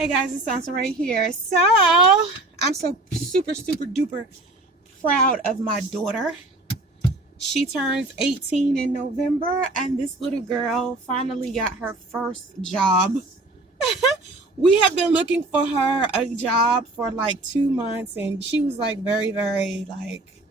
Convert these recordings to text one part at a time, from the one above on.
Hey guys, it's Soncerae here. So I'm so super duper proud of my daughter. She turns 18 in November, and this little girl finally got her first job. We have been looking for her a job for like 2 months, and she was like very like,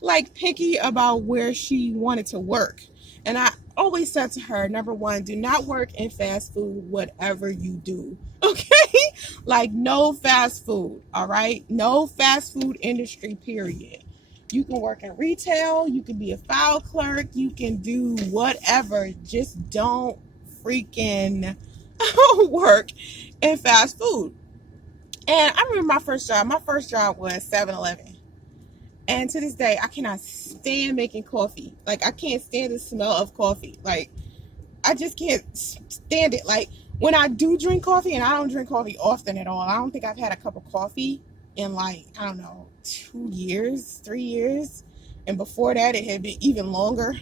like picky about where she wanted to work. And I always said to her, number one, do not work in fast food, whatever you do. Okay? Like, no fast food. All right? No fast food industry, period. You can work in retail, you can be a file clerk, you can do whatever. Just don't freaking work in fast food. And I remember my first job. My first job was 7-Eleven. And to this day, I cannot stand making coffee. Like, I can't stand the smell of coffee. Like, I just can't stand it. Like, when I do drink coffee, and I don't drink coffee often at all. I don't think I've had a cup of coffee in like, I don't know, 2 years, 3 years. And before that, it had been even longer.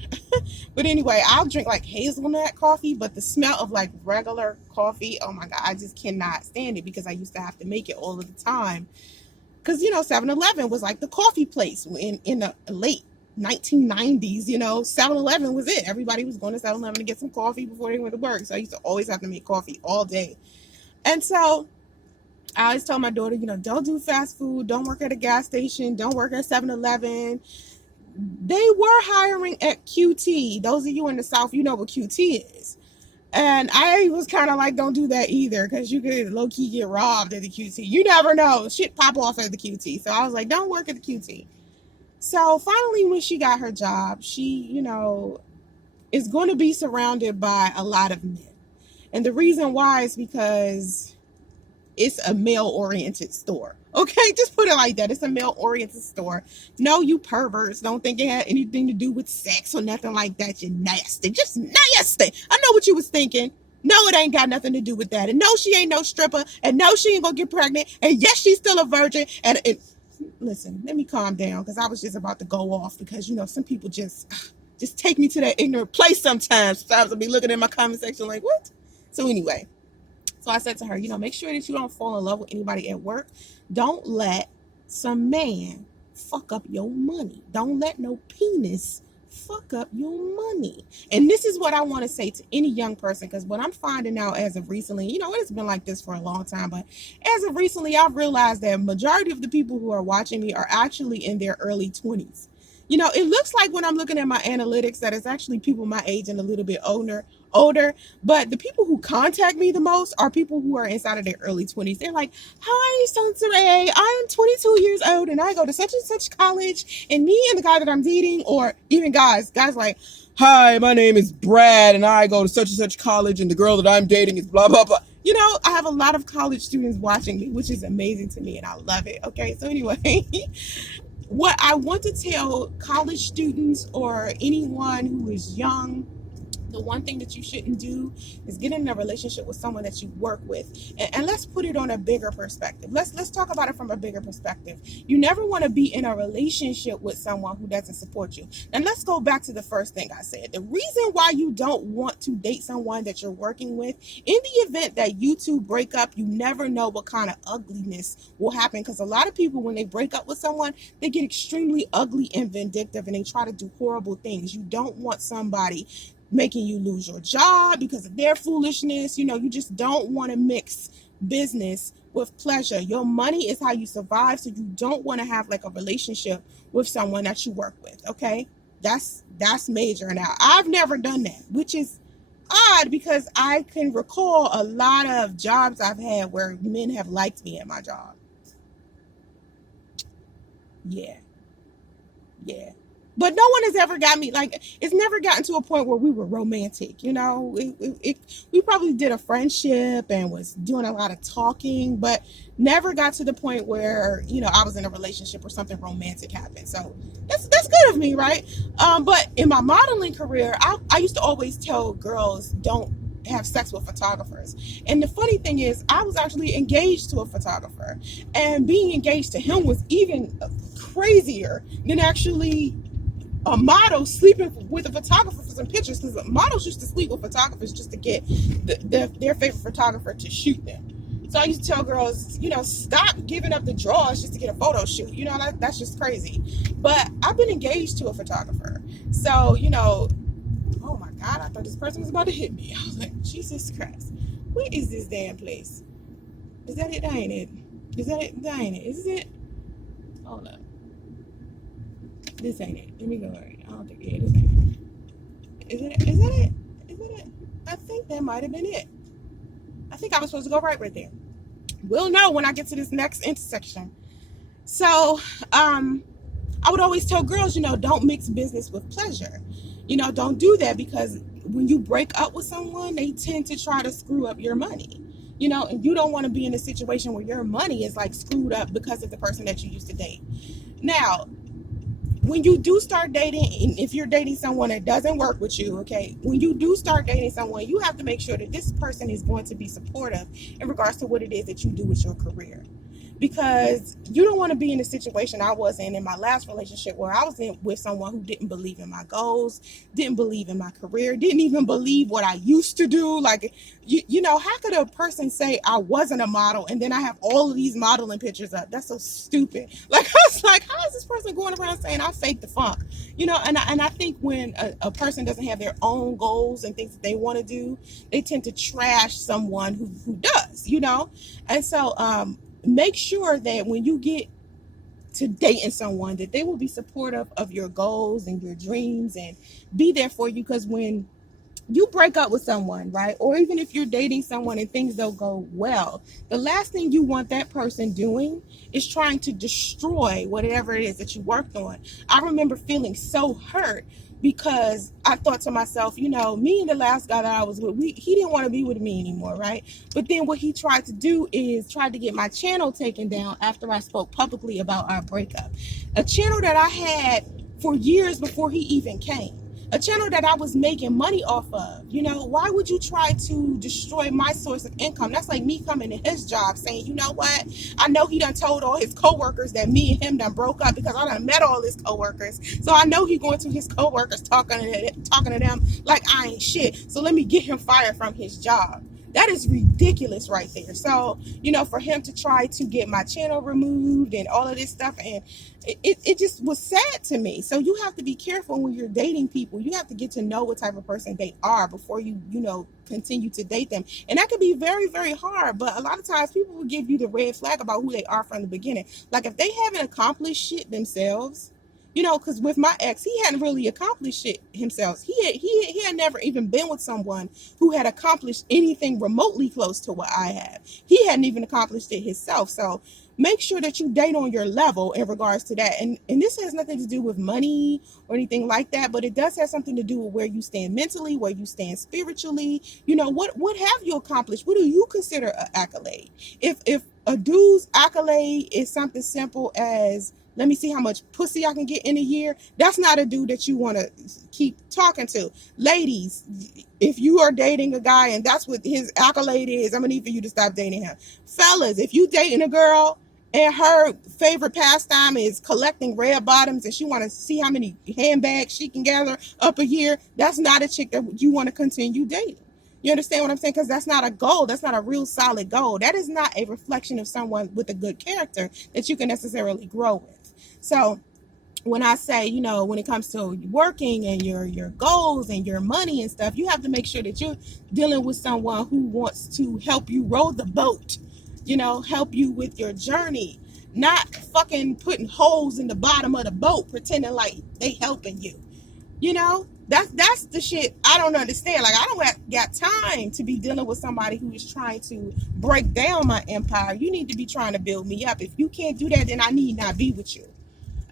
But anyway, I'll drink like hazelnut coffee, but the smell of like regular coffee, oh my God, I just cannot stand it because I used to have to make it all of the time. Because, 7-Eleven was like the coffee place in the late 1990s. 7-Eleven was it. Everybody was going to 7-Eleven to get some coffee before they went to work. So I used to always have to make coffee all day. And so I always tell my daughter, don't do fast food. Don't work at a gas station. Don't work at 7-Eleven. They were hiring at QT. Those of you in the South, you know what QT is. And I was kind of like, don't do that either, because you could low-key get robbed at the QT. You never know. Shit pop off at the QT. So I was like, don't work at the QT. So finally, when she got her job, she, is going to be surrounded by a lot of men. And the reason why is because it's a male-oriented store. Okay, just put it like that. It's a male-oriented store. No, you perverts don't think it had anything to do with sex or nothing like that. You're nasty. Just nasty. I know what you was thinking. No, it ain't got nothing to do with that. And no, she ain't no stripper. And no, she ain't gonna get pregnant. And yes, she's still a virgin. And listen, let me calm down, because I was just about to go off, because, some people just take me to that ignorant place sometimes. Sometimes I'll be looking in my comment section like, what? So anyway. So I said to her, make sure that you don't fall in love with anybody at work. Don't let some man fuck up your money. Don't let no penis fuck up your money. And this is what I want to say to any young person, because what I'm finding out as of recently, it's been like this for a long time, but as of recently, I've realized that majority of the people who are watching me are actually in their early 20s. It looks like when I'm looking at my analytics that it's actually people my age and a little bit older, but the people who contact me the most are people who are inside of their early 20s. They're like, hi, Soncerae, I'm 22 years old and I go to such and such college, and me and the guy that I'm dating, or even guys like, hi, my name is Brad and I go to such and such college and the girl that I'm dating is blah, blah, blah. I have a lot of college students watching me, which is amazing to me and I love it. Okay, so anyway, what I want to tell college students or anyone who is young, the one thing that you shouldn't do is get in a relationship with someone that you work with. And let's put it on a bigger perspective. Let's talk about it from a bigger perspective. You never want to be in a relationship with someone who doesn't support you. And let's go back to the first thing I said. The reason why you don't want to date someone that you're working with, in the event that you two break up, you never know what kind of ugliness will happen. Because a lot of people, when they break up with someone, they get extremely ugly and vindictive and they try to do horrible things. You don't want somebody making you lose your job because of their foolishness. You just don't want to mix business with pleasure. Your money is how you survive, so you don't want to have like a relationship with someone that you work with. Okay, that's major. Now, I've never done that, which is odd because I can recall a lot of jobs I've had where men have liked me at my job. Yeah. But no one has ever got me, like, it's never gotten to a point where we were romantic, we probably did a friendship and was doing a lot of talking, but never got to the point where, I was in a relationship or something romantic happened. So that's good of me, right? But in my modeling career, I used to always tell girls, don't have sex with photographers. And the funny thing is, I was actually engaged to a photographer, and being engaged to him was even crazier than actually a model sleeping with a photographer for some pictures, because models used to sleep with photographers just to get their favorite photographer to shoot them. So I used to tell girls, stop giving up the drawers just to get a photo shoot. That's just crazy. But I've been engaged to a photographer. So, oh my God, I thought this person was about to hit me. I was like, Jesus Christ. Where is this damn place? Is that it? That ain't it. Is that it? That ain't it. Is it? Hold up. This ain't it. Let me go right. I don't think it is. Is it? Is that it? Is that it? I think that might have been it. I think I was supposed to go right there. We'll know when I get to this next intersection. So, I would always tell girls, don't mix business with pleasure. Don't do that, because when you break up with someone, they tend to try to screw up your money. And you don't want to be in a situation where your money is like screwed up because of the person that you used to date. Now, when you do start dating, and if you're dating someone that doesn't work with you, okay, when you do start dating someone, you have to make sure that this person is going to be supportive in regards to what it is that you do with your career. Because you don't want to be in the situation I was in my last relationship, where I was with someone who didn't believe in my goals, didn't believe in my career, didn't even believe what I used to do. Like, how could a person say I wasn't a model and then I have all of these modeling pictures up? That's so stupid. Like, I was like, how is this person going around saying I faked the funk? And I think when a person doesn't have their own goals and things that they want to do, they tend to trash someone who does, And so, make sure that when you get to dating someone, that they will be supportive of your goals and your dreams and be there for you. Because when you break up with someone, right, or even if you're dating someone and things don't go well, the last thing you want that person doing is trying to destroy whatever it is that you worked on. I remember feeling so hurt, because I thought to myself, me and the last guy that I was with, he didn't want to be with me anymore, right? But then what he tried to do is tried to get my channel taken down after I spoke publicly about our breakup. A channel that I had for years before he even came. A channel that I was making money off of. Why would you try to destroy my source of income? That's like me coming to his job saying, you know what? I know he done told all his coworkers that me and him done broke up, because I done met all his coworkers. So I know he going to his coworkers talking to them like I ain't shit. So let me get him fired from his job. That is ridiculous right there. So, for him to try to get my channel removed and all of this stuff, and it just was sad to me. So you have to be careful when you're dating people. You have to get to know what type of person they are before you continue to date them. And that can be very, very hard. But a lot of times people will give you the red flag about who they are from the beginning. Like, if they haven't accomplished shit themselves, because with my ex, he hadn't really accomplished it himself. He had never even been with someone who had accomplished anything remotely close to what I have. He hadn't even accomplished it himself. So make sure that you date on your level in regards to that. And this has nothing to do with money or anything like that, but it does have something to do with where you stand mentally, where you stand spiritually. What have you accomplished? What do you consider an accolade? If a dude's accolade is something simple as, let me see how much pussy I can get in a year, that's not a dude that you want to keep talking to. Ladies, if you are dating a guy and that's what his accolade is, I'm going to need for you to stop dating him. Fellas, if you dating a girl and her favorite pastime is collecting red bottoms and she want to see how many handbags she can gather up a year, that's not a chick that you want to continue dating. You understand what I'm saying? Because that's not a goal. That's not a real solid goal. That is not a reflection of someone with a good character that you can necessarily grow with. So when I say, when it comes to working and your goals and your money and stuff, you have to make sure that you're dealing with someone who wants to help you row the boat, help you with your journey, not fucking putting holes in the bottom of the boat, pretending like they helping you. That's the shit I don't understand. Like, I don't got time to be dealing with somebody who is trying to break down my empire. You need to be trying to build me up. If you can't do that, then I need not be with you.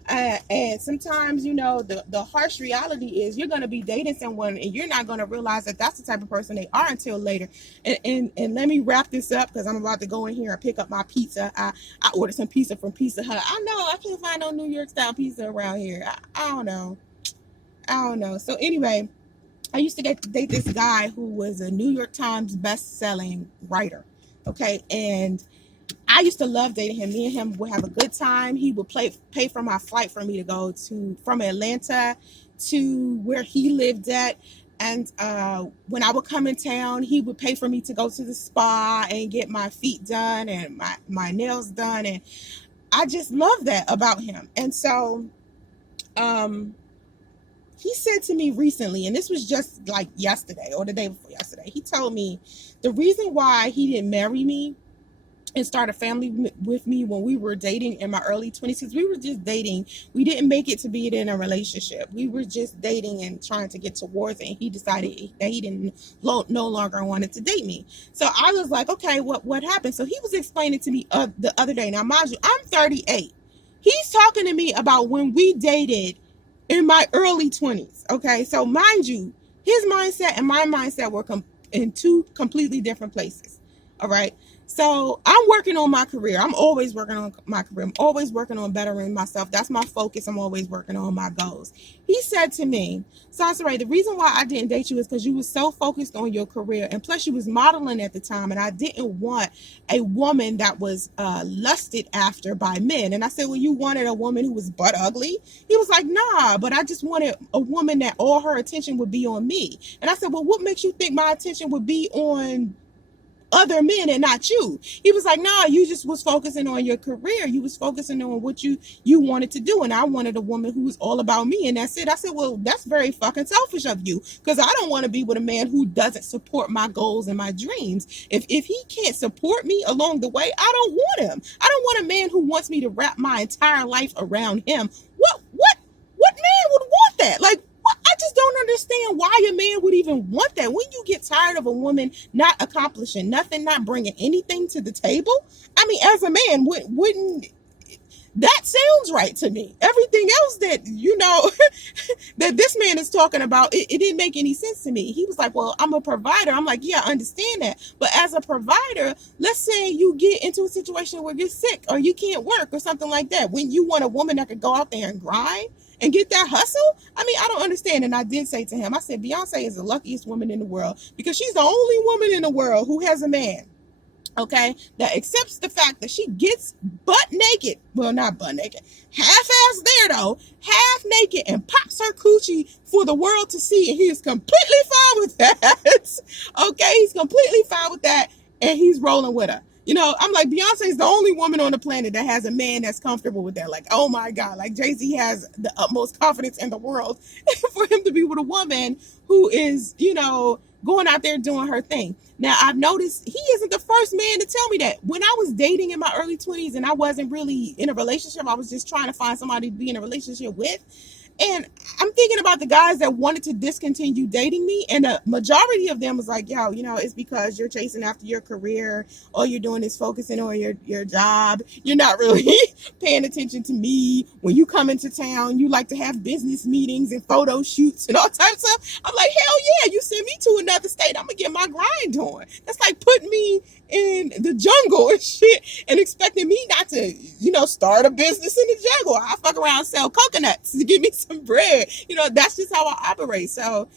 And sometimes, the harsh reality is you're going to be dating someone and you're not going to realize that that's the type of person they are until later. And let me wrap this up, because I'm about to go in here and pick up my pizza. I ordered some pizza from Pizza Hut. I know I can't find no New York style pizza around here. I don't know. So anyway, I used to date this guy who was a New York Times best-selling writer. Okay. And I used to love dating him. Me and him would have a good time. He would pay for my flight for me to go from Atlanta to where he lived at. And when I would come in town, he would pay for me to go to the spa and get my feet done and my nails done. And I just love that about him. And so he said to me recently, and this was just like yesterday or the day before yesterday, he told me the reason why he didn't marry me and start a family with me when we were dating in my early 20s, because we were just dating. We didn't make it to be in a relationship. We were just dating and trying to get towards it. And he decided that he didn't no longer wanted to date me. So I was like, okay, what happened? So he was explaining to me the other day. Now, mind you, I'm 38. He's talking to me about when we dated in my early 20s. Okay, so mind you, his mindset and my mindset were in two completely different places. All right. So I'm working on my career. I'm always working on my career. I'm always working on bettering myself. That's my focus. I'm always working on my goals. He said to me, Soncerae, the reason why I didn't date you is because you were so focused on your career. And plus you was modeling at the time. And I didn't want a woman that was lusted after by men. And I said, well, you wanted a woman who was butt ugly? He was like, nah, but I just wanted a woman that all her attention would be on me. And I said, well, what makes you think my attention would be on other men and not you? He was like, nah, you just was focusing on your career. You was focusing on what you wanted to do. And I wanted a woman who was all about me. And that's it. I said, well, that's very fucking selfish of you, because I don't want to be with a man who doesn't support my goals and my dreams. If he can't support me along the way, I don't want him. I don't want a man who wants me to wrap my entire life around him. What man would want that? Like, I just don't understand why a man would even want that. When you get tired of a woman not accomplishing nothing, not bringing anything to the table, I mean, as a man, wouldn't that sounds right to me? Everything else that, that this man is talking about, it didn't make any sense to me. He was like, well, I'm a provider. I'm like, yeah, I understand that. But as a provider, let's say you get into a situation where you're sick or you can't work or something like that. When you want a woman that could go out there and grind and get that hustle? I mean, I don't understand. And I did say to him, I said, Beyonce is the luckiest woman in the world, because she's the only woman in the world who has a man, okay, that accepts the fact that she gets butt naked. Well, not butt naked, half-ass there though, half naked, and pops her coochie for the world to see. And he is completely fine with that. Okay, he's completely fine with that. And he's rolling with her. I'm like, Beyonce's the only woman on the planet that has a man that's comfortable with that. Like, oh my God, like Jay-Z has the utmost confidence in the world for him to be with a woman who is, going out there doing her thing. Now, I've noticed he isn't the first man to tell me that. When I was dating in my early 20s and I wasn't really in a relationship, I was just trying to find somebody to be in a relationship with. And I'm thinking about the guys that wanted to discontinue dating me. And the majority of them was like, yo, it's because you're chasing after your career. All you're doing is focusing on your job. You're not really paying attention to me. When you come into town, you like to have business meetings and photo shoots and all types of stuff. I'm like, hell yeah, you send me to another state, I'm going to get my grind on. That's like putting me in the jungle and shit and expecting me not to, start a business in the jungle. I fuck around and sell coconuts to give me some bread. That's just how I operate. So,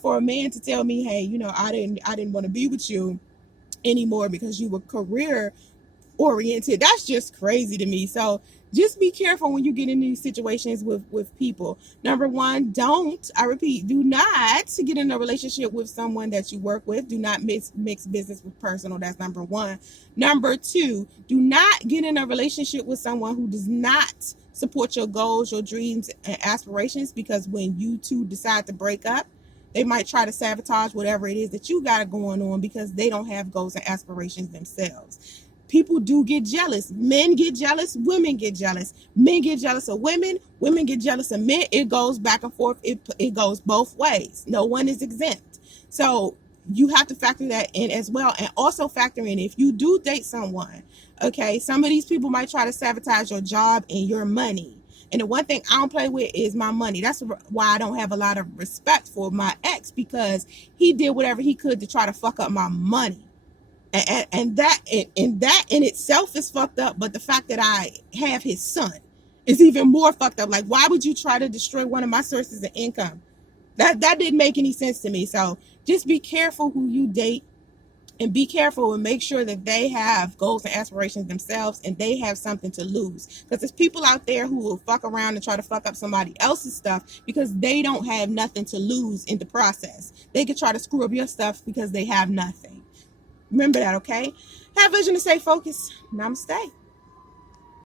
for a man to tell me, hey, I didn't want to be with you anymore because you were career oriented, that's just crazy to me. So just be careful when you get in these situations with people. Number one, do not get in a relationship with someone that you work with. Do not mix business with personal. That's number one. Number two, do not get in a relationship with someone who does not support your goals, your dreams, and aspirations, because when you two decide to break up, they might try to sabotage whatever it is that you got going on, because they don't have goals and aspirations themselves. People do get jealous. Men get jealous. Women get jealous. Men get jealous of women. Women get jealous of men. It goes back and forth. It goes both ways. No one is exempt. So you have to factor that in as well. And also factor in, if you do date someone, okay, some of these people might try to sabotage your job and your money. And the one thing I don't play with is my money. That's why I don't have a lot of respect for my ex, because he did whatever he could to try to fuck up my money. And that in itself is fucked up. But the fact that I have his son is even more fucked up. Like, why would you try to destroy one of my sources of income? That didn't make any sense to me. So just be careful who you date. And be careful and make sure that they have goals and aspirations themselves and they have something to lose. Because there's people out there who will fuck around and try to fuck up somebody else's stuff because they don't have nothing to lose in the process. They could try to screw up your stuff because they have nothing. Remember that, okay? Have vision to stay focused. Namaste.